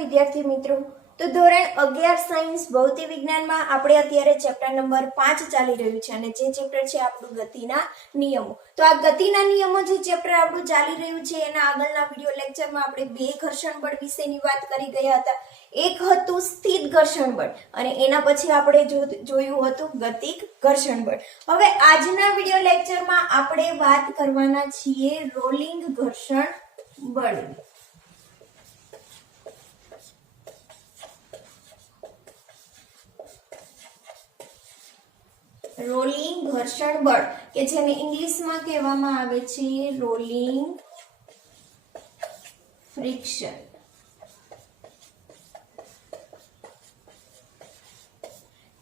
વિદ્યાર્થી મિત્રો, તો ધોરણ 11 સાયન્સ ભૌતિક વિજ્ઞાનમાં આપણે અત્યારે ચેપ્ટર નંબર 5 ચાલી રહ્યું છે અને જે ચેપ્ટર છે આપણું ગતિના નિયમો. તો આ ગતિના નિયમો જે ચેપ્ટર આપણું ચાલી રહ્યું છે એના આગળના વિડિયો લેક્ચરમાં આપણે બે ઘર્ષણ બળ વિશેની વાત કરી ગયા હતા. એક હતું સ્થિત ઘર્ષણ બળ અને એના પછી આપણે જોયું હતું ગતિક ઘર્ષણ બળ. હવે આજના વિડિયો લેક્ચરમાં આપણે વાત કરવાના છીએ રોલિંગ ઘર્ષણ બળની. રોલિંગ ઘર્ષણ બળ કે જેને ઇંગ્લિશમાં કહેવામાં આવે છે રોલિંગ ફ્રિક્શન.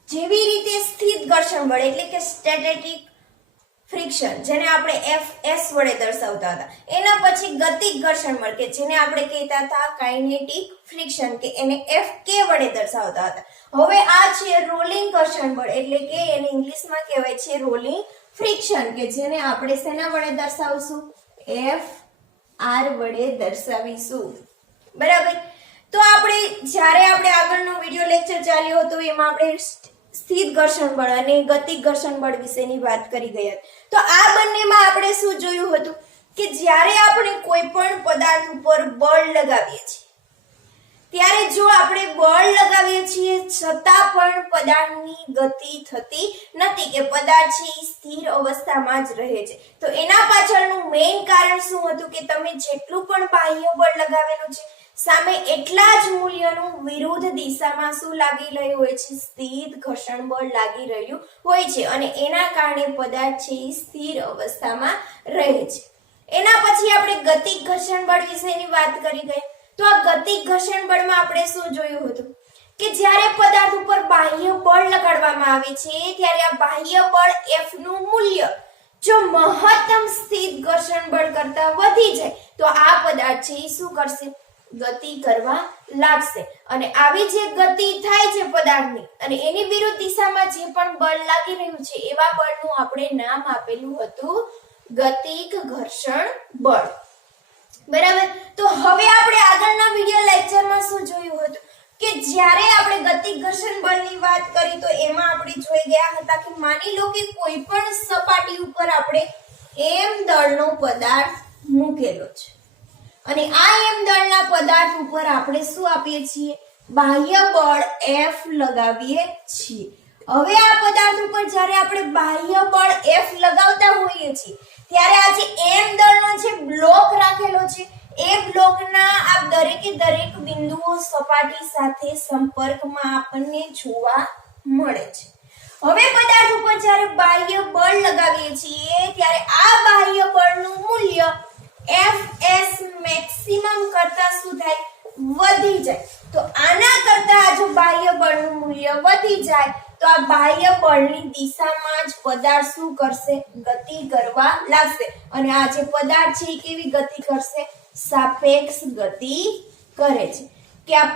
જેવી રીતે સ્થિત ઘર્ષણ બળ એટલે કે સ્ટેટિક ફ્રિક્શન જેને આપણે FS વડે દર્શાવતા હતા, એના પછી ગતિક ઘર્ષણ બળ કે જેને આપણે કહેતા હતા કાઇનેટિક ફ્રિક્શન કે એને FK વડે દર્શાવતા હતા. હવે આ છે રોલિંગ ઘર્ષણ બળ એટલે કે એને ઇંગ્લિશમાં કહેવાય છે રોલિંગ ફ્રિક્શન કે જેને આપણે શેના વડે દર્શાવશું? FR વડે દર્શાવીશું. બરાબર. તો જ્યારે આપણે આગળનો વિડિયો લેક્ચર ચાલ્યો હતો એમાં આપણે સ્થિત ઘર્ષણ બળ અને ગતિક ઘર્ષણ બળ વિશેની વાત કરી ગયા. તો આ બંનેમાં આપણે શું જોયું હતું કે જ્યારે આપણે કોઈ પણ પદાર્થ ઉપર બળ લગાવીએ છીએ ત્યારે જો આપણે બળ લગાવીએ છીએ છતાં પણ પદાર્થની ગતિ થતી નથી કે પદાર્થ છે એ સ્થિર અવસ્થામાં જ રહે છે. તો એના પાછળનું મેઇન કારણ શું હતું કે તમે જેટલું પણ બાહ્ય બળ લગાવેલું છે સામે એટલા જ મૂલ્યનું વિરુદ્ધ દિશામાં શું લાગી રહ્યું હોય છે? સ્થિત ઘર્ષણ બળ લાગી રહ્યું હોય છે અને એના કારણે પદાર્થ છે એ સ્થિર અવસ્થામાં રહે છે. એના પછી આપણે ગતિક ઘર્ષણ બળ વિશેની વાત કરી ગયા. તો આ ગતિક ઘર્ષણ બળમાં આપણે શું જોયું હતું કે જ્યારે પદાર્થ ઉપર બાહ્ય બળ લગાડવામાં આવે છે ત્યારે આ બાહ્ય બળ F નું મૂલ્ય જો મહત્તમ સ્થિત ઘર્ષણ બળ કરતા વધી જાય તો આ પદાર્થ છે એ શું કરશે? ગતિ કરવા લાગશે. અને આવી જે ગતિ થાય છે પદાર્થની અને એની વિરુદ્ધ દિશામાં જે પણ બળ લાગી રહ્યું છે એવા બળનું આપણે નામ આપેલું હતું ગતિક ઘર્ષણ બળ. બરાબર. તો હવે આપણે આગળના વિડિયો લેક્ચરમાં શું જોયું હતું કે જ્યારે આપણે ગતિક ઘર્ષણ બળની વાત કરી તો એમાં આપણે જોઈ ગયા હતા કે માની લો કે કોઈ પણ સપાટી ઉપર આપણે m દળનો પદાર્થ મૂકેલો છે અને આ m દળના પદાર્થ ઉપર આપણે શું આપીએ છીએ? બાહ્ય બળ F લગાવીએ છીએ. હવે આ પદાર્થ ઉપર જ્યારે આપણે બાહ્ય બળ F લગાવતા હોઈએ છીએ ત્યારે આ જે m દળનો જે બ્લોક રાખેલો છે એ બ્લોકના આ દરેકે દરેક બિંદુઓ સપાટી સાથે સંપર્કમાં આપણને જોવા મળે છે. હવે પદાર્થ ઉપર જ્યારે બાહ્ય બળ લગાવીએ છીએ ત્યારે આ બાહ્ય બળનું મૂલ્ય Fs મેક્સિમમ કરતા શું થાય? વધી જાય. તો આના કરતા જો બાહ્ય બળનું મૂલ્ય વધી જાય તો આ બાહ્ય બળની દિશામાં જ પદાર્થ શું કરશે? ગતિ કરવા લાગશે. અને આ જે પદાર્થ છે એ કેવી ગતિ કરશે? સાપેક્ષ ગતિ કરે છે કે આ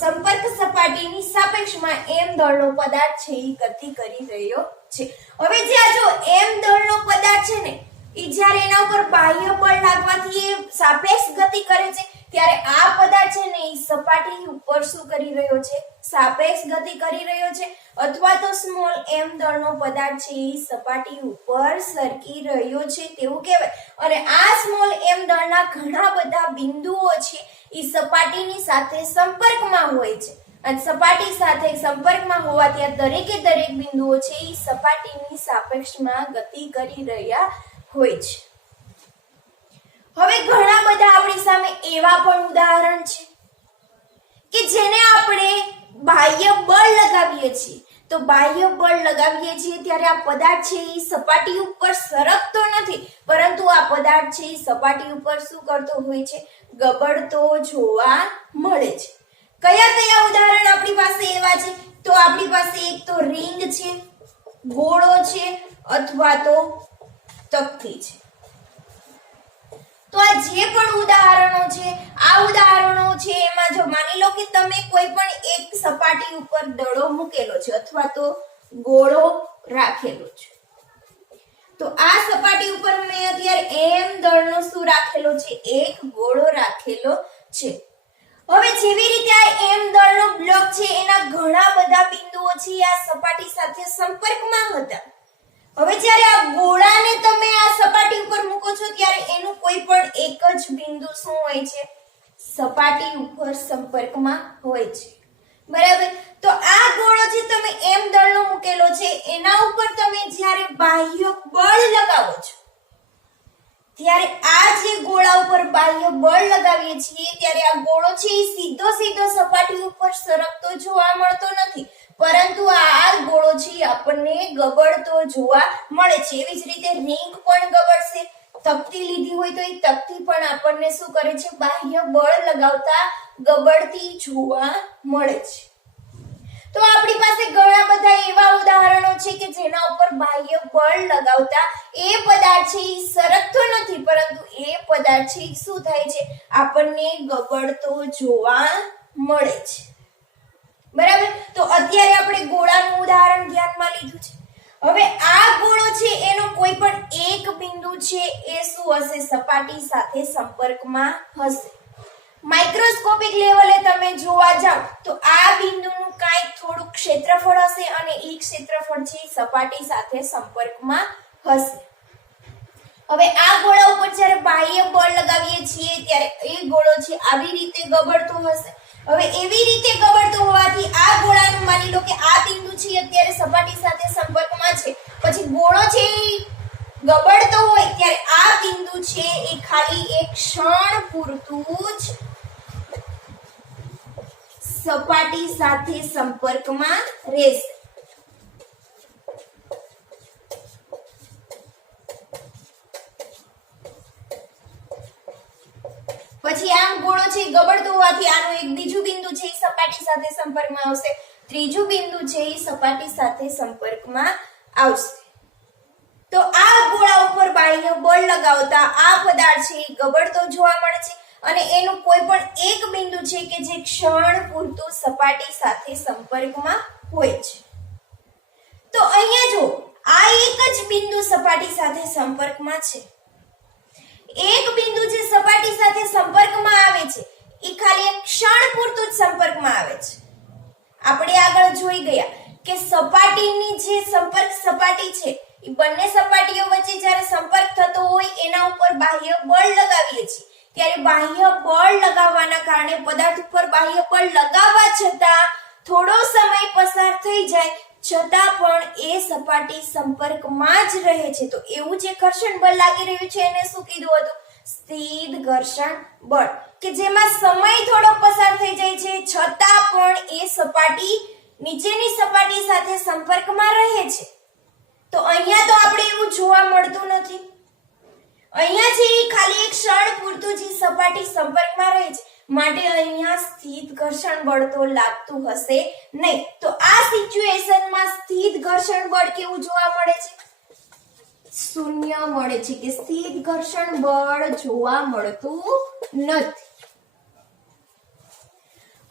સંપર્ક સપાટીની સાપેક્ષમાં m દળનો પદાર્થ છે એ ગતિ કરી રહ્યો છે. હવે જે આ જો m દળનો પદાર્થ છે ને એ જ્યારે એના ઉપર બાહ્ય બળ લાગવાથી એ સાપેક્ષ ગતિ કરે છે ત્યારે આ પદાર્થ છે ને એ સપાટી ઉપર શું કરી રહ્યો છે? સાપેક્ષ ગતિ કરી રહ્યો છે. અથવા તો સ્મોલ m દળનો પદાર્થ છે એ સપાટી ઉપર સરકી રહ્યો છે તેવું કહેવાય. અને આ સ્મોલ m દળના ઘણા બધા બિંદુઓ છે એ સપાટીની સાથે સંપર્કમાં હોય છે અને સપાટી સાથે સંપર્કમાં હોવાથી આ દરેકે દરેક બિંદુઓ છે એ સપાટીની સાપેક્ષમાં ગતિ કરી રહ્યા હોય છે. હવે ઘણા બધા આપણી સામે એવા પણ ઉદાહરણ છે કે જેને આપણે બાહ્ય બળ લગાવીએ છીએ તો બાહ્ય બળ લગાવીએ છીએ ત્યારે આ પદાર્થ છે એ સપાટી ઉપર સરકતો નથી પરંતુ આ પદાર્થ છે એ સપાટી ઉપર શું કરતો હોય છે? ગબડતો જોવા મળે છે. કયા કયા ઉદાહરણ આપણી પાસે એવા છે? તો આપણી પાસે એક તો રિંગ છે, ગોળો છે અથવા તો તકતી છે. તો આ જે પણ ઉદાહરણો છે આ ઉદાહરણો છે એમાં જો માની લો કે તમે કોઈ પણ એક સપાટી ઉપર દડો મૂકેલો છે અથવા તો ગોળો રાખેલો છે તો આ સપાટી ઉપર મેં અત્યારે m દળનો શું રાખેલો છે? એક ગોળો રાખેલો છે. હવે જેવી રીતે આ એમ દળનો બ્લોક છે એના ઘણા બધા બિંદુઓ છે આ સપાટી સાથે સંપર્કમાં હતા. હવે જ્યારે આ ગોળાને તમે આ સપાટી ઉપર મૂકો છો ત્યારે એનું કોઈ પણ એક જ બિંદુ શું હોય છે? સપાટી ઉપર સંપર્કમાં હોય છે. બરાબર. તો આ ગોળો જે તમે એમ દળનો મૂકેલો છે એના ઉપર તમે જ્યારે બાહ્ય બળ લગાવો છો ત્યારે આ જે ગોળા ઉપર બાહ્ય બળ લગાવીએ છીએ ત્યારે આ ગોળો છે એ સીધો સપાટી ઉપર સરકતો જોવા મળતો નથી, પરંતુ આ ગોળો છે આપણને ગબડતો જોવા મળે છે. એવી જ રીતે રિંગ પણ ગબડશે. તકતી લીધી હોય તો એ તકતી પણ આપણને શું કરે છે? બાહ્ય બળ લગાવતા ગબડતી જોવા મળે છે. તો આપણી પાસે ઘણા બધા એવા ઉદાહરણો છે કે જેના ઉપર બાહ્ય બળ લગાવતા એ પદાર્થ છે એ સરકતો નથી, પરંતુ એ પદાર્થ છે શું થાય છે? આપણને ગબડતો જોવા મળે છે. બરાબર. તો અત્યારે આપણે ગોળાનું ઉદાહરણ ધ્યાનમાં લીધું છે. હવે આ ગોળો છે એનો કોઈ પણ એક બિંદુ છે એ શું હશે? સપાટી સાથે સંપર્કમાં હશે. માઇક્રોસ્કોપિક લેવલે તમે જોવા જાવ તો આ બિંદુનું કાંઈક થોડું ક્ષેત્રફળ હશે અને એ ક્ષેત્રફળ છે સપાટી સાથે સંપર્કમાં હશે. હવે આ ગોળા ઉપર જ્યારે બાહ્ય બળ લગાવીએ છીએ ત્યારે એ ગોળો છે આવી રીતે ગબડતો હશે. હવે એવી રીતે ગબડતો હોવાથી આ ગોળાનું માની લો કે આ બિંદુ છે અત્યારે સપાટી સાથે સંપર્કમાં છે, પછી ગોળો છે ગબડતો હોય ત્યારે આ બિંદુ છે એ ખાલી એક ક્ષણ પૂરતું જ સપાટી સાથે સંપર્કમાં રહેશે. પછી આમ ગોળો છે ગબડતો હોવાથી આનું એક બીજું બિંદુ છે એ સપાટી સાથે સંપર્કમાં આવશે, ત્રીજું બિંદુ છે એ સપાટી સાથે સંપર્કમાં આવશે. તો આ ગોળા ઉપર બાહ્ય બળ લગાવતા આ પદાર્થ છે એ ગબડતો જોવા મળે છે અને એનું કોઈ પણ એક બિંદુ છે કે જે ક્ષણ પૂરતું સપાટી સાથે સંપર્કમાં હોય છે. તો અહીંયા જો આ એક જ બિંદુ સપાટી સાથે સંપર્કમાં છે. એક બિંદુ જે સપાટી સાથે સંપર્કમાં આવે છે એ ખાલી એક ક્ષણ પૂરતું જ સંપર્કમાં આવે છે. આપણે આગળ જોઈ ગયા કે સપાટીની જે સંપર્ક સપાટી છે એ બંને સપાટીઓ વચ્ચે જ્યારે સંપર્ક થતો હોય એના ઉપર બાહ્ય બળ લગાવીએ છીએ ત્યારે બાહ્ય બળ લગાવવાના કારણે પદાર્થ ઉપર બાહ્ય બળ લગાવવા છતાં થોડો સમય પસાર થઈ જાય છતાં પણ એ સપાટી સંપર્કમાં જ રહે છે. તો એવું જે ઘર્ષણ બળ લાગી રહ્યું છે એને શું કીધું હતું? સ્થિર ઘર્ષણ બળ, કે જેમાં સમય થોડો પસાર થઈ જાય છે છતાં પણ એ સપાટી નીચેની સપાટી સાથે સંપર્કમાં રહે છે. તો અહીંયા તો આપણે એવું જોવા મળતું નથી. અહીંયા છે ખાલી એક ક્ષણ પૂરતું જ સપાટી સંપર્કમાં રહે છે, માટે અહીંયા સ્થિર ઘર્ષણ બળ તો લાગતું હશે નહીં. તો આ સિચ્યુએશનમાં સ્થિર ઘર્ષણ બળ કેવું જોવા મળે છે? શૂન્ય મળે છે, કે સ્થિર ઘર્ષણ બળ જોવા મળતું નથી.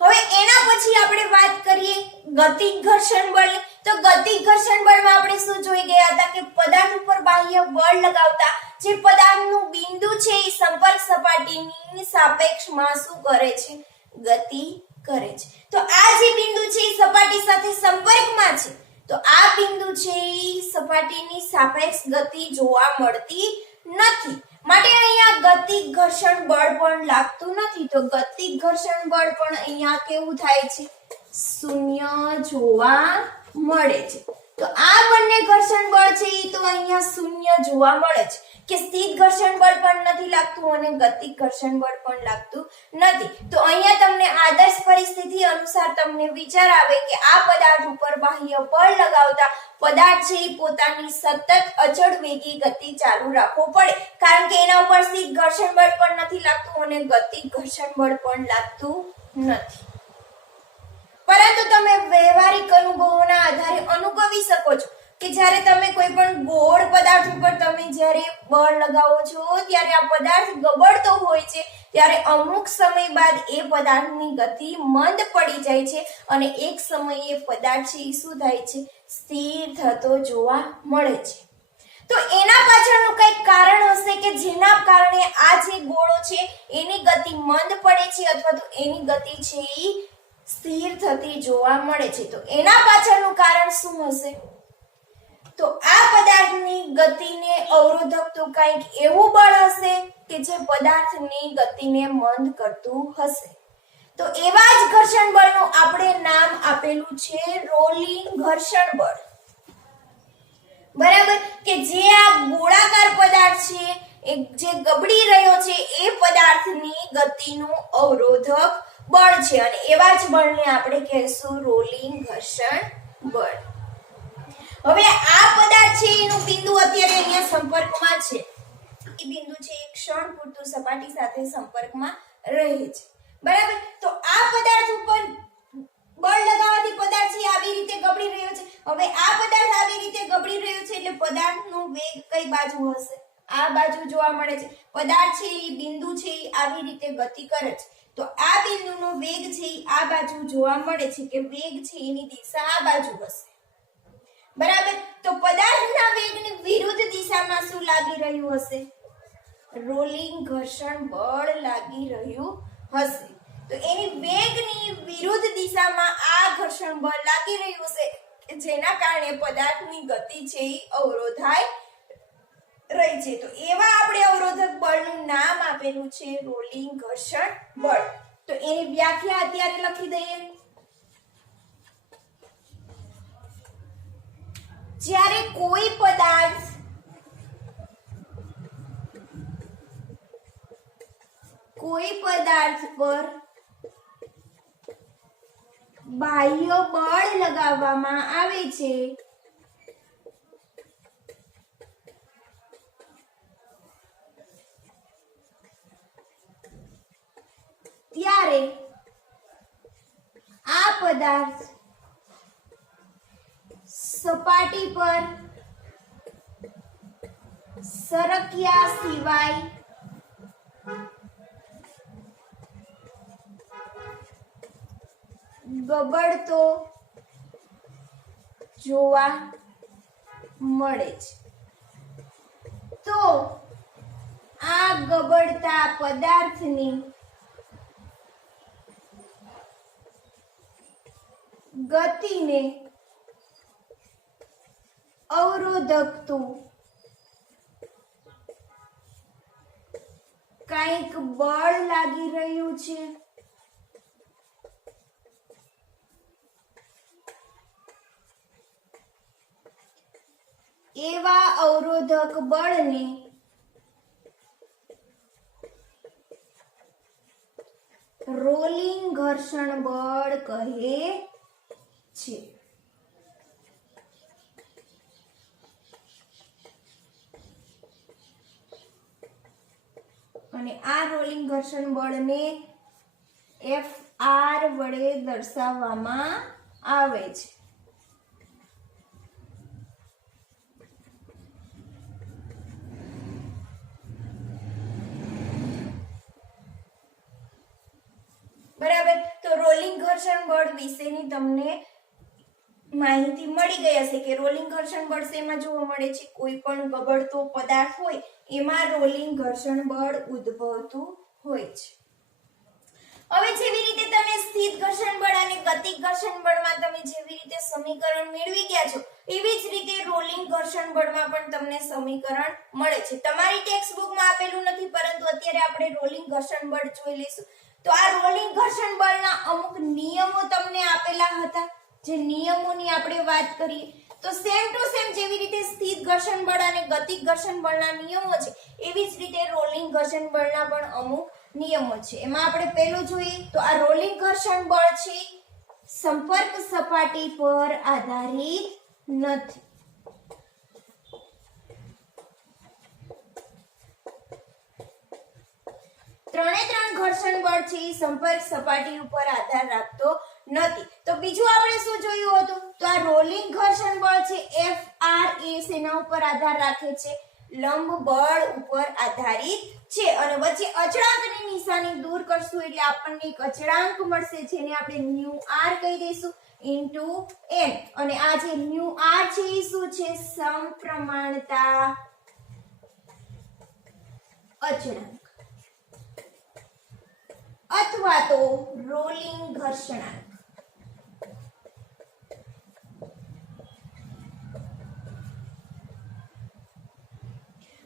હવે એના પછી આપણે વાત કરીએ ગતિક ઘર્ષણ બળની. તો ગતિક ઘર્ષણ બળમાં આપણે શું જોઈ ગયા હતા કે પદાર્થ ઉપર બાહ્ય બળ લગાવતા જે પદાર્થનું બિંદુ છે એ સંપર્ક સપાટીની સાપેક્ષમાં શું કરે છે? ગતિ કરે છે. તો આ જે બિંદુ છે એ સપાટી સાથે સંપર્કમાં છે, તો આ બિંદુ છે એ સપાટીની સાપેક્ષ ગતિ જોવા મળતી નથી, માટે અહીંયા ગતિક ઘર્ષણ બળ પણ લાગતું નથી. તો ગતિક ઘર્ષણ બળ પણ અહીંયા કેવું થાય છે? શૂન્ય જોવા મળે છે. તો આ બંને ઘર્ષણ બળ છે એ તો અહીંયા શૂન્ય જોવા મળે છે, કે સ્થિર ઘર્ષણ બળ પણ નથી લાગતું અને ગતિક ઘર્ષણ બળ પણ લાગતું નથી. તો અહીંયા તમને આદર્શ પરિસ્થિતિ અનુસાર તમને વિચાર આવે કે આ પદાર્થ ઉપર બાહ્ય બળ લગાવતા પદાર્થ છે એ પોતાની સતત અચળ વેગી ગતિ ચાલુ રાખવો પડે, કારણ કે એના ઉપર સ્થિર ઘર્ષણ બળ પણ નથી લાગતું અને ગતિક ઘર્ષણ બળ પણ લાગતું નથી. પરંતુ તમે વ્યવહારિક અનુભવોના આધારે અનુભવી શકો છો કે જ્યારે તમે કોઈ પણ ગોળ પદાર્થ ઉપર તમે જ્યારે બળ લગાવો છો ત્યારે આ પદાર્થ ગબડતો હોય છે, ત્યારે અમુક સમય બાદ એ પદાર્થની ગતિ મંદ પડી જાય છે અને એક સમયે પદાર્થ છે એ શું થાય છે? સ્થિર થતો જોવા મળે છે. તો એના પાછળનું કંઈક કારણ હશે કે જેના કારણે આ જે ગોળો છે એની ગતિ મંદ પડે છે અથવા તો એની ગતિ છે એ સ્થિર થતી જોવા મળે છે. તો એના પાછળનું કારણ શું હશે? તો આ પદાર્થની ગતિને અવરોધક તો કંઈક એવું બળ હશે કે જે પદાર્થની ગતિને મંદ કરતું હશે. તો એવા જ ઘર્ષણ બળનું આપણે નામ આપેલું છે રોલિંગ ઘર્ષણ બળ. બરાબર, કે જે આ ગોળાકાર પદાર્થ છે એ જે ગબડી રહ્યો છે એ પદાર્થની ગતિનું અવરોધક બળ છે અને એવા જ બળને આપણે કહેશું રોલિંગ ઘર્ષણ બળ. હવે આ પદાર્થ છે એનું બિંદુ અત્યારે અહીંયા સંપર્કમાં છે. એ બિંદુ છે એક ક્ષણ પૂરતું સપાટી સાથે સંપર્કમાં રહે છે. બરાબર, તો આ પદાર્થ ઉપર બળ લગાવવાથી પદાર્થ છે આવી રીતે ગબડી રહ્યો છે. હવે આ પદાર્થ આવી રીતે ગબડી રહ્યો છે એટલે પદાર્થનો વેગ કઈ બાજુ હશે? આ બાજુ જોવા મળે છે. પદાર્થ છે એ બિંદુ છે એ આવી રીતે ગતિ કરે છે. તો આ બિંદુનો વેગ છે એ આ બાજુ જોવા મળે છે કે વેગ છે એની દિશા આ બાજુ હશે. બરાબર, તો પદાર્થના વેગની વિરુદ્ધ દિશામાં શું લાગી રહ્યું હશે? રોલિંગ ઘર્ષણ બળ લાગી રહ્યું હશે. તો એની વેગની વિરુદ્ધ દિશામાં આ ઘર્ષણ બળ લાગી રહ્યું છે જેના કારણે પદાર્થની ગતિ છે એ અવરોધાય રહી છે. તો એવા આપણે અવરોધક બળનું નામ આપેલું છે રોલિંગ ઘર્ષણ બળ. તો એની વ્યાખ્યા અત્યારે લખી દઈએ. જ્યારે કોઈ પદાર્થ પર બાહ્ય બળ લગાવવામાં આવે છે ત્યારે આ પદાર્થ સપાટી પર સરક્યા સિવાય ગબડતો જોવા મળે છે. તો આ ગબડતા પદાર્થની ગતિને અવરોધકતું કંઈક બળ લાગી રહ્યું છે. એવા અવરોધક બળને રોલિંગ ઘર્ષણ બળ કહે છે. અને આ રોલિંગ ઘર્ષણ બળને Fr વડે દર્શાવવામાં આવે છે. બરાબર, તો રોલિંગ ઘર્ષણ બળ વિશેની તમને માહિતી મળી ગઈ હશે કે રોલિંગ ઘર્ષણ બળ શેમાં જોવા મળે છે? કોઈ પણ ગબડતો પદાર્થ હોય એમાં રોલિંગ ઘર્ષણ બળ ઉદ્ભવતું હોય છે. હવે જેવી રીતે તમે સ્થિત ઘર્ષણ બળ અને ગતિક ઘર્ષણ બળમાં તમે જેવી રીતે સમીકરણ મેળવી ગયા છો એવી જ રીતે રોલિંગ ઘર્ષણ બળમાં પણ તમને સમીકરણ મળે છે. તમારી ટેક્સ્ટ બુકમાં આપેલું નથી પરંતુ અત્યારે આપણે રોલિંગ ઘર્ષણ બળ જોઈ લઈશું. તો આ રોલિંગ ઘર્ષણ બળના અમુક નિયમો તમને આપેલા હતા. જે નિયમોની આપણે વાત કરીએ તો સેમ ટુ સેમ જેવી રીતે સ્થિત ઘર્ષણ બળ અને ગતિક ઘર્ષણ બળના નિયમો છે એવી જ રીતે રોલિંગ ઘર્ષણ બળના પણ અમુક નિયમો છે. એમાં આપણે પહેલું જોઈએ તો આ રોલિંગ ઘર્ષણ બળ છે સંપર્ક સપાટી પર આધારિત નથી. ત્રણે ત્રણ ઘર્ષણ બળ છે સંપર્ક સપાટી ઉપર આધાર રાખતો નથી. તો બીજું આપણે શું જોયું હતું? તો આ રોલિંગ ઘર્ષણ બળ છે Fr એ શેના ઉપર આધાર રાખે છે? લંબ બળ ઉપર આધારિત છે. અને વચ્ચે અચળાંકની નિશાની દૂર કરશું એટલે આપણને એક અચળાંક મળશે જેને આપણે µr કહી દઈશું ઇન્ટુ m. અને આ જે µr છે એ શું છે? સમપ્રમાણતા અચળાંક. અથવા તો રોલિંગ ઘર્ષણાંક.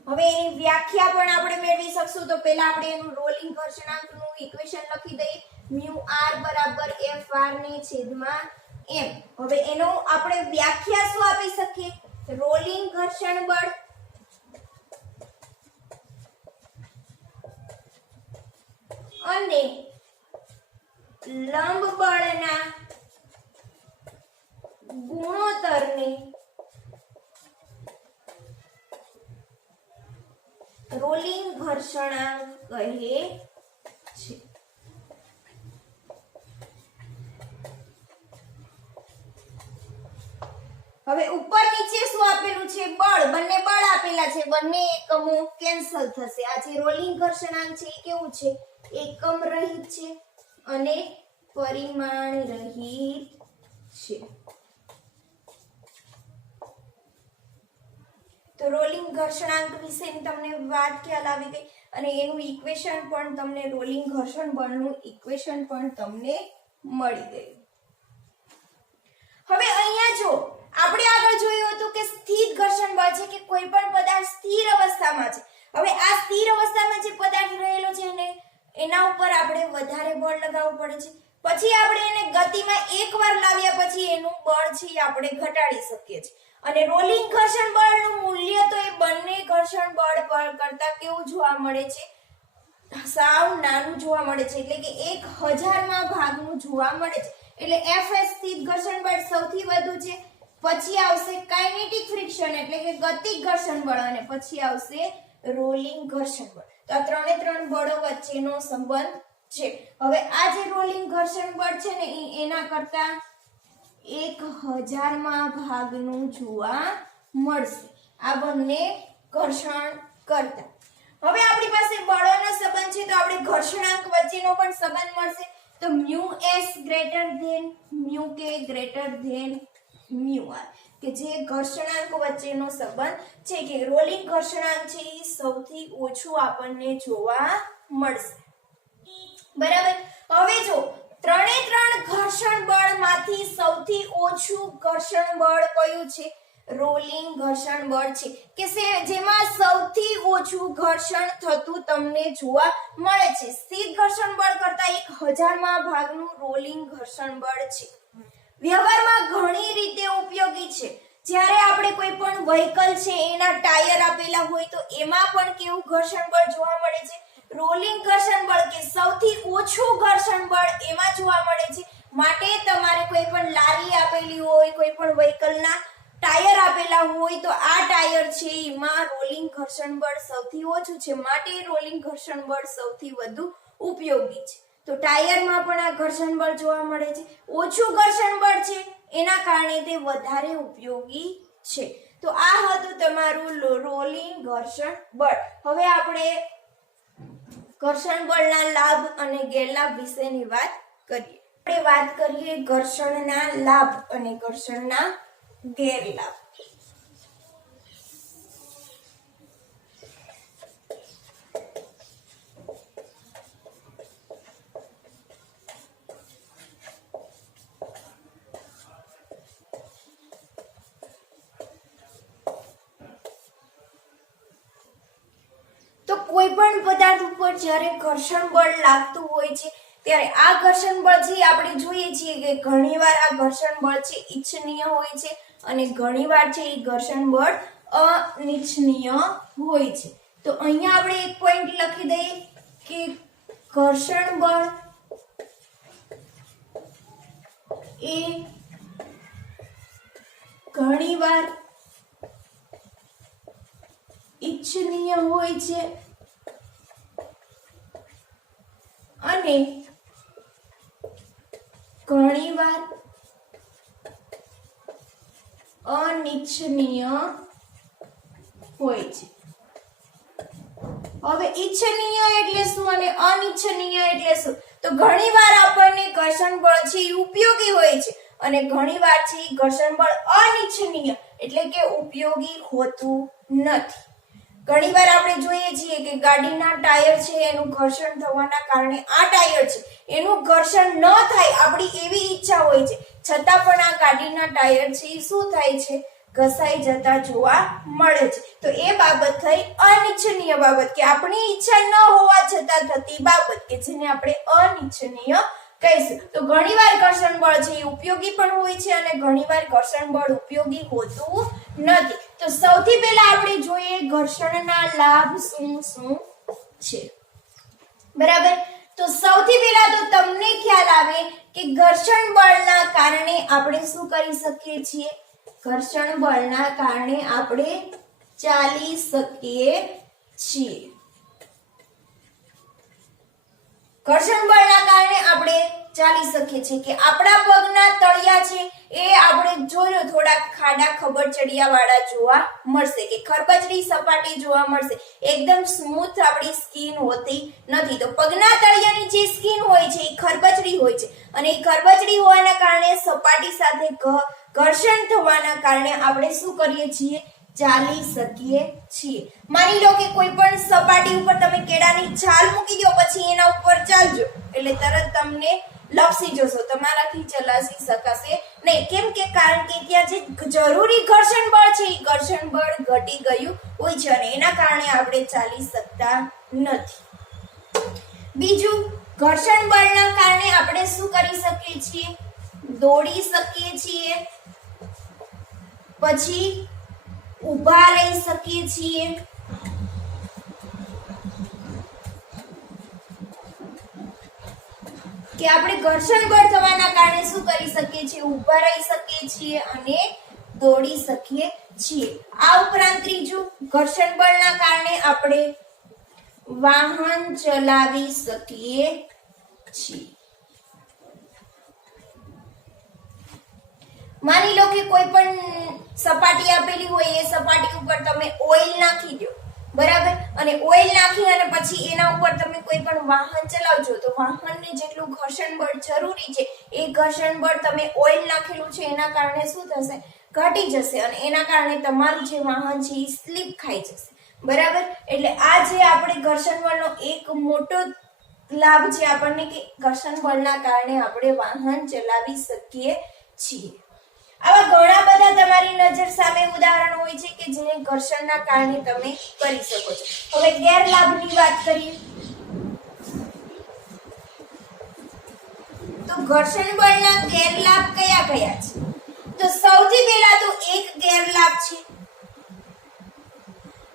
હવે એની વ્યાખ્યા પણ આપણે મેળવી શકશું. તો પહેલા આપણે એનું રોલિંગ ઘર્ષણાંકનું ઇક્વેશન લખી દઈએ. મ્યુ r બરાબર fr ને છેદમાં m. હવે એનો આપણે વ્યાખ્યા શું આપી શકીએ? રોલિંગ ઘર્ષણ બળ અને લંબ બળના ગુણોત્તરને રોલિંગ ઘર્ષણાંક કહે છે. હવે ઉપર નીચે શું આપેલું છે? બળ. બંને બળ આપેલા છે, બંને એકમો કેન્સલ થશે. આ જે રોલિંગ ઘર્ષણાંક છે એ કેવું છે? એકમ રહિત છે અને પરિમાણ રહિત છે. તો રોલિંગ ઘર્ષણાંક વિશેની તમને વાત ખ્યાલ આવી ગઈ અને એનું ઇક્વેશન પણ તમને, રોલિંગ ઘર્ષણ બળનું ઇક્વેશન પણ તમને મળી ગયું. હવે અહીંયા જો આપણે આગળ જોયું હતું કે સ્થિર ઘર્ષણ બળ છે કે કોઈ પણ પદાર્થ સ્થિર અવસ્થામાં છે. હવે આ સ્થિર અવસ્થામાં જે પદાર્થ રહેલો છે ને એના ઉપર આપણે વધારે બળ લગાવવું પડે છે. પછી આપણે એને ગતિમાં એકવાર લાવ્યા પછી એનું બળ છે એ આપણે ઘટાડી શકીએ છીએ. અને રોલિંગ ઘર્ષણ બળનું મૂલ્ય તો એ બંને ઘર્ષણ બળ કરતા કેવું જોવા મળે છે? સાવ નાનું જોવા મળે છે. એટલે કે 1000 ભાગનું જોવા મળે છે. એટલે Fs સ્થિર ઘર્ષણ બળ સૌથી વધુ છે. પછી આવશે કાઇનેટિક ફ્રિક્શન એટલે કે ગતિક ઘર્ષણ બળ અને પછી આવશે રોલિંગ ઘર્ષણ બળ. તો આ ત્રણ બળો વચ્ચેનો સંબંધ છે. હવે આ જે રોલિંગ ઘર્ષણ બળ છે ને એના કરતા 1000 ભાગનું જોવા મળશે આ બંને ઘર્ષણ કરતા. હવે આપણી પાસે બળોનો સંબંધ છે તો આપણે ઘર્ષણાંક વચ્ચેનો પણ સંબંધ મળશે. તો mu s greater than mu k greater than mu r કે જે ઘર્ષણાંક વચ્ચેનો સંબંધ છે કે રોલિંગ ઘર્ષણાંક છે એ સૌથી ઓછું આપણને જોવા મળશે. બરાબર. હવે જો ત્રણે ત્રણ ઘર્ષણ બળમાંથી સૌથી ઓછું ઘર્ષણ બળ કયું છે? રોલિંગ ઘર્ષણ બળ છે કે જેમાં સૌથી ઓછું ઘર્ષણ થતું તમને જોવા મળે છે. સ્થિર ઘર્ષણ બળ કરતા 1000 ભાગનું રોલિંગ ઘર્ષણ બળ છે. વ્યવહારમાં ઘણી રીતે ઉપયોગી છે. જ્યારે આપણે કોઈ પણ વ્હીકલ છે એના ટાયર આપેલા હોય તો એમાં પણ કેવું ઘર્ષણ બળ જોવા મળે છે? રોલિંગ ઘર્ષણ બળ કે સૌથી ઓછું ઘર્ષણ બળ એમાં જોવા મળે છે. માટે તમારે કોઈ પણ લારી આપેલી હોય, કોઈ પણ વ્હીકલના ટાયર આપેલા હોય તો આ ટાયર છે એમાં રોલિંગ ઘર્ષણ બળ સૌથી ઓછું છે. માટે રોલિંગ ઘર્ષણ બળ સૌથી વધુ ઉપયોગી છે. તો ટાયરમાં પણ આ ઘર્ષણ બળ જોવા મળે છે. ઓછું ઘર્ષણ બળ છે એના કારણે તે વધારે ઉપયોગી છે. તો આ હતું તમારું રોલિંગ ઘર્ષણ બળ. હવે આપણે ઘર્ષણ બળના લાભ અને ગેરલાભ વિશેની વાત કરીએ. આપણે વાત કરીએ ઘર્ષણના લાભ અને ઘર્ષણના ગેરલાભ. તો કોઈ પણ પદાર્થ ઉપર જ્યારે ઘર્ષણ બળ લાગતું હોય છે ત્યારે આ ઘર્ષણ બળ છે આપણે જોઈએ છીએ કે ઘણીવાર આ ઘર્ષણ બળ છે ઈચ્છનીય હોય છે અને ઘણીવાર છે એ ઘર્ષણ બળ અનિચ્છનીય હોય છે. તો અહીંયા આપણે એક પોઈન્ટ લખી દઈએ કે ઘર્ષણ બળ એ ઘણીવાર ઈચ્છનીય હોય છે અને ઘણીવાર અનિચ્છનીય હોય છે. હવે ઈચ્છનીય એટલે શું અને અનિચ્છનીય એટલે શું? તો ઘણીવાર આપણને ઘર્ષણ બળ છે એ ઉપયોગી હોય છે અને ઘણીવાર છે ઘર્ષણ બળ અનિચ્છનીય એટલે કે ઉપયોગી હોતું નથી. ઘણીવાર આપણે જોઈએ છીએ કે ગાડીના ટાયર છે એનું ઘર્ષણ થવાના કારણે આ ટાયર છે એનું ઘર્ષણ ન થાય આપણી એવી ઈચ્છા હોય છે, છતાં પણ આ ગાડીના ટાયર છે એ શું થાય છે, ઘસાઈ જતા જોવા મળે છે. તો એ બાબત થઈ અનિચ્છનીય બાબત, કે આપણી ઈચ્છા ન હોવા છતાં થતી બાબત, કે જેને આપણે અનિચ્છનીય કહીશું. તો ઘણીવાર ઘર્ષણ બળ છે એ ઉપયોગી પણ હોય છે અને ઘણીવાર ઘર્ષણ બળ ઉપયોગી હોતું નથી. તો સૌથી પહેલા આપણે જોઈએ ઘર્ષણના લાભ શું શું છે. બરાબર. તો સૌથી પહેલા તો તમને ખ્યાલ આવે કે ઘર્ષણ બળના કારણે આપણે શું કરી શકીએ છીએ, ઘર્ષણ બળના કારણે આપણે ચાલી શકીએ છીએ. ઘર્ષણ બળના કારણે આપણે ચાલી શકીએ છીએ કે આપણા પગના તળિયા છે એ આપણે જોયો થોડા ખાડા ખબરચડિયા વાળા જોવા મળશે, કે ખરબચડી સપાટી જોવા મળશે, એકદમ સ્મૂથ આપણી સ્કિન હોતી નથી. તો પગના તળિયાની જે સ્કિન હોય છે એ ખરબચડી હોય છે અને એ ખરબચડી હોવાના કારણે સપાટી સાથે ઘર્ષણ થવાના કારણે આપણે શું કરીએ છીએ, ચાલી શકીએ છીએ. માની લો કે કોઈ પણ સપાટી ઉપર તમે કેળાની છાલ મૂકી દો, પછી એના ઉપર ચાલજો એટલે તરત તમને લપસી જશો, તમારાથી ચલાસી શકાશે નહીં. કેમ કે કારણ કે ત્યાં જે જરૂરી ઘર્ષણ બળ છે એ ઘર્ષણ બળ ઘટી ગયું હોય છે અને એના કારણે આપણે ચાલી શકતા નથી. બીજું, ઘર્ષણ બળના કારણે આપણે શું કરી શકીએ છીએ, દોડી શકીએ છીએ, પછી ઊભા રહી શકીએ છીએ, કે આપણે ઘર્ષણ બળ થવાના કારણે શું કરી શકીએ છીએ, ઊભા રહી શકીએ છીએ અને દોડી શકીએ છીએ. આ ઉપરાંત ત્રીજું, ઘર્ષણ બળના કારણે આપણે વાહન ચલાવી શકીએ છીએ. માની લો કે કોઈ પણ સપાટી આપેલી હોય, એ સપાટી ઉપર તમે ઓઇલ નાખી દો, બરાબર, અને ઓઇલ નાખી અને પછી એના ઉપર તમે કોઈ પણ વાહન ચલાવજો તો વાહનને જેટલું ઘર્ષણ બળ જરૂરી છે એ ઘર્ષણ બળ તમે ઓઇલ નાખેલું છે એના કારણે શું થશે, ઘટી જશે અને એના કારણે તમારું જે વાહન છે એ સ્લીપ ખાઈ જશે. બરાબર. એટલે આ જે આપણે ઘર્ષણ બળનો એક મોટો લાભ છે આપણને, કે ઘર્ષણ બળના કારણે આપણે વાહન ચલાવી શકીએ છીએ. આવા ઘણા બધા તમારી નજર સામે ઉદાહરણો હોય છે કે જેને ઘર્ષણના કારણે તમે કરી શકો છો. હવે ગેરલાભની વાત કરીએ તો ઘર્ષણ બળના ગેરલાભ કયા કયા છે? તો સૌથી પહેલા તો એક ગેરલાભ છે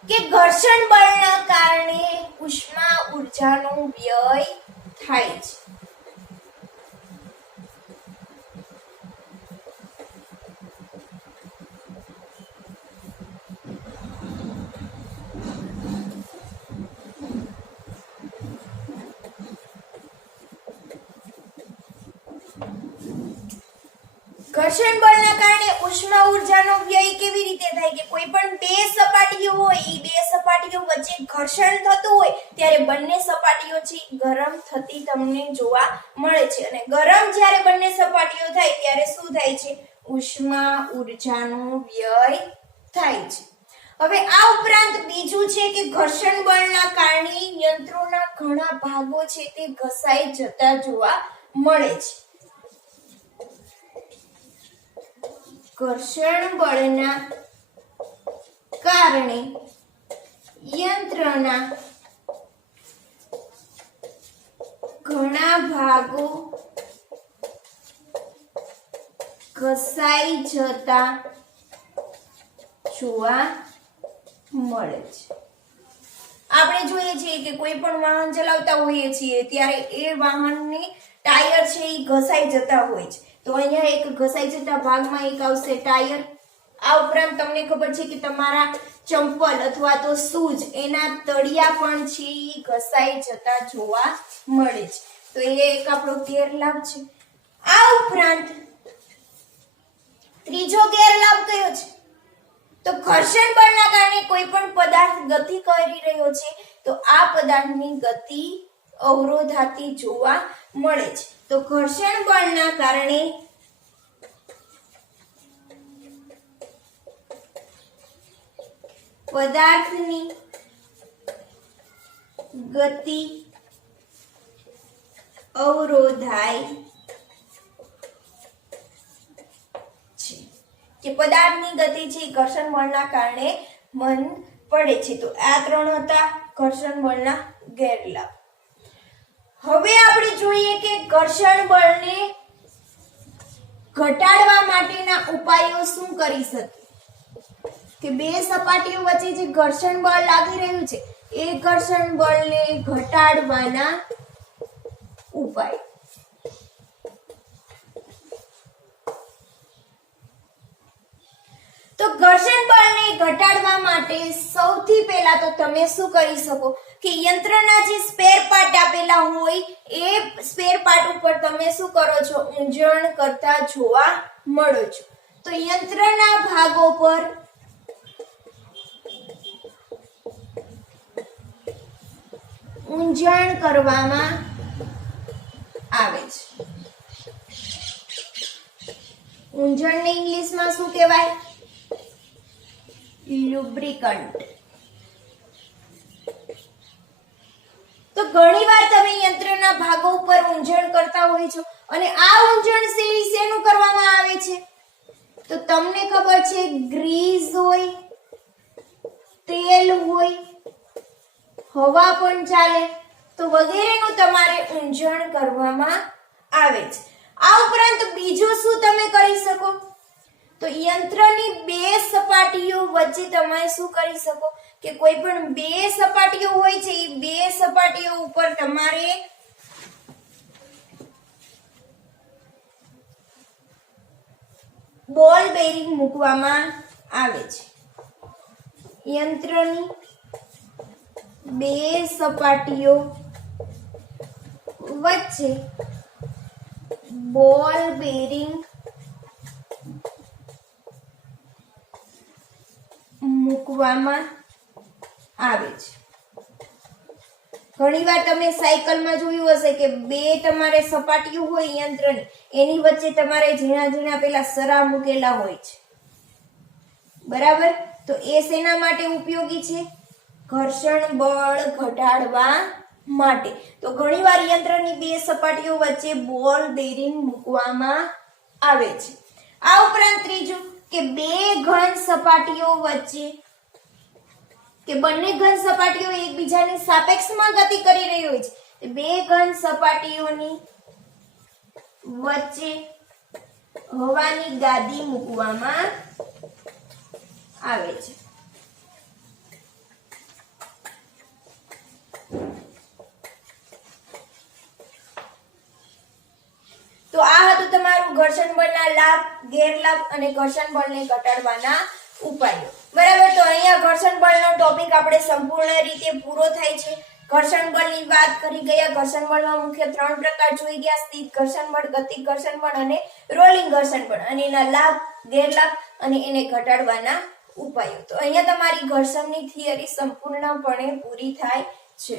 કે ઘર્ષણ બળના કારણે ઉષ્મા ઊર્જાનો વ્યય થાય છે. ઘર્ષણ બળના કારણે ઉષ્મા ઊર્જાનો વ્યય કેવી રીતે થાય, કે કોઈ પણ બે સપાટીઓ હોય, એ બે સપાટીઓ વચ્ચે ઘર્ષણ થતું હોય ત્યારે બંને સપાટીઓ છે ગરમ થતી તમને જોવા મળે છે અને ગરમ જ્યારે બંને સપાટીઓ થાય ત્યારે શું થાય છે, ઉષ્મા ઊર્જાનો વ્યય થાય છે. હવે આ ઉપરાંત બીજું છે કે ઘર્ષણ બળના કારણે યંત્રોના ઘણા ભાગો છે તે ઘસાઈ જતા જોવા મળે છે. ઘર્ષણ બળના કારણે યંત્રના ઘણા ભાગો ઘસાઈ જતા જોવા મળે છે. આપણે જોઈએ છીએ કે કોઈ પણ વાહન ચલાવતા હોઈએ છીએ ત્યારે એ વાહનની ટાયર છે એ ઘસાઈ જતા હોય છે. તો અહીંયા એક ઘસાઈ જતા ભાગમાં એક આવશે ટાયર. આ ઉપરાંત તમને ખબર છે કે તમારા ચંપલ અથવા તો શૂઝ એના તળિયા પણ છે એ ઘસાઈ જતા જોવા મળે છે. તો એ એક આપણો ગેરલાભ છે. આ ઉપરાંત ત્રીજો ગેરલાભ કયો છે? તો ઘર્ષણ બળના કારણે કોઈ પણ પદાર્થ ગતિ કરી રહ્યો છે તો આ પદાર્થની ગતિ અવરોધાતી જોવા મળે છે. તો ઘર્ષણ બળના કારણે પદાર્થની ગતિ અવરોધાય છે કે પદાર્થની ગતિ છે ઘર્ષણ બળના કારણે મંદ પડે છે. તો આ 3 હતા ઘર્ષણ બળના ગેરલાભ. હવે આપણે જોઈએ કે ઘર્ષણ બળને ઘટાડવા માટેના ઉપાયો શું કરી શકીએ. કે બે સપાટીઓ વચ્ચે જે ઘર્ષણ બળ લાગી રહ્યું છે એ ઘર્ષણ બળને ઘટાડવાના ઉપાય. તો ઘર્ષણ બળને ઘટાડવા માટે સૌથી પહેલા તો તમે શું કરી શકો કે યંત્રના જે સ્પેર પાર્ટ આપેલા હોય એ સ્પેર પાર્ટ ઉપર તમે શું કરો છો ઊંજણ કરતા જોવા મળો છો. તો યંત્રના ભાગો પર ઊંજણ કરવામાં આવે છે. ઊંજણને ઇંગ્લિશમાં શું કહેવાય? લ્યુબ્રિકન્ટ. તો ઘણીવાર તમે યંત્રના ભાગો ઉપર ઊંજણ કરતા હોય છો અને આ ઊંજણ શેનું કરવામાં આવે છે? તો તમને ખબર છે ગ્રીસ હોય, તેલ હોય, હવા પણ ચાલે, તો વગેરેનું તમારે ઊંજણ કરવામાં આવે છે. આ ઉપરાંત બીજું શું તમે કરી શકો? તો યંત્રની બે સપાટીઓ વચ્ચે તમે શું કરી શકો કે કોઈ પણ બે સપાટીઓ હોય છે એ બે સપાટીઓ ઉપર તમારે બોલ બેરિંગ મૂકવામાં આવે છે. યંત્રની બે સપાટીઓ વચ્ચે બોલ બેરિંગ મૂકવામાં આવે છે. ઘણીવાર તમે સાયકલમાં જોયું હશે કે બે તમારે સપાટીઓ હોય યંત્રની એની વચ્ચે તમારે ઝીણા ઝીણા પેલા સરા મૂકેલા હોય છે, બરાબર? તો એ શેના માટે ઉપયોગી છે? ઘર્ષણ બળ ઘટાડવા માટે. તો ઘણીવાર યંત્રની બે સપાટીઓ વચ્ચે બોલ બેરિંગ મૂકવામાં આવે છે. આ ઉપરાંત ત્રીજું કે બે ઘન સપાટીઓ વચ્ચે કે બંને ઘન સપાટીઓ એકબીજાની સાપેક્ષમાં ગતિ કરી રહી હોય છે, બે ઘન સપાટીઓની વચ્ચે હવાની ગાદી મૂકવામાં આવે છે. તો આ હતું તમારું ઘર્ષણ બળના લાભ, ગેરલાભ અને ઘર્ષણ બળને ઘટાડવાના ઉપાયો. બરાબર? તો અહીંયા ઘર્ષણ બળનો ટોપિક આપણે સંપૂર્ણ રીતે પૂરો થાય છે. ઘર્ષણ બળની વાત કરી ગયા. ઘર્ષણ બળમાં મુખ્ય 3 પ્રકાર જોઈ ગયા: સ્થિત ઘર્ષણ બળ, ગતિક ઘર્ષણ બળ અને રોલિંગ ઘર્ષણ બળ, અને એના લાભ, ગેરલાભ અને એને ઘટાડવાના ઉપાયો. તો અહીંયા તમારી ઘર્ષણની થિયરી સંપૂર્ણપણે પૂરી થાય છે.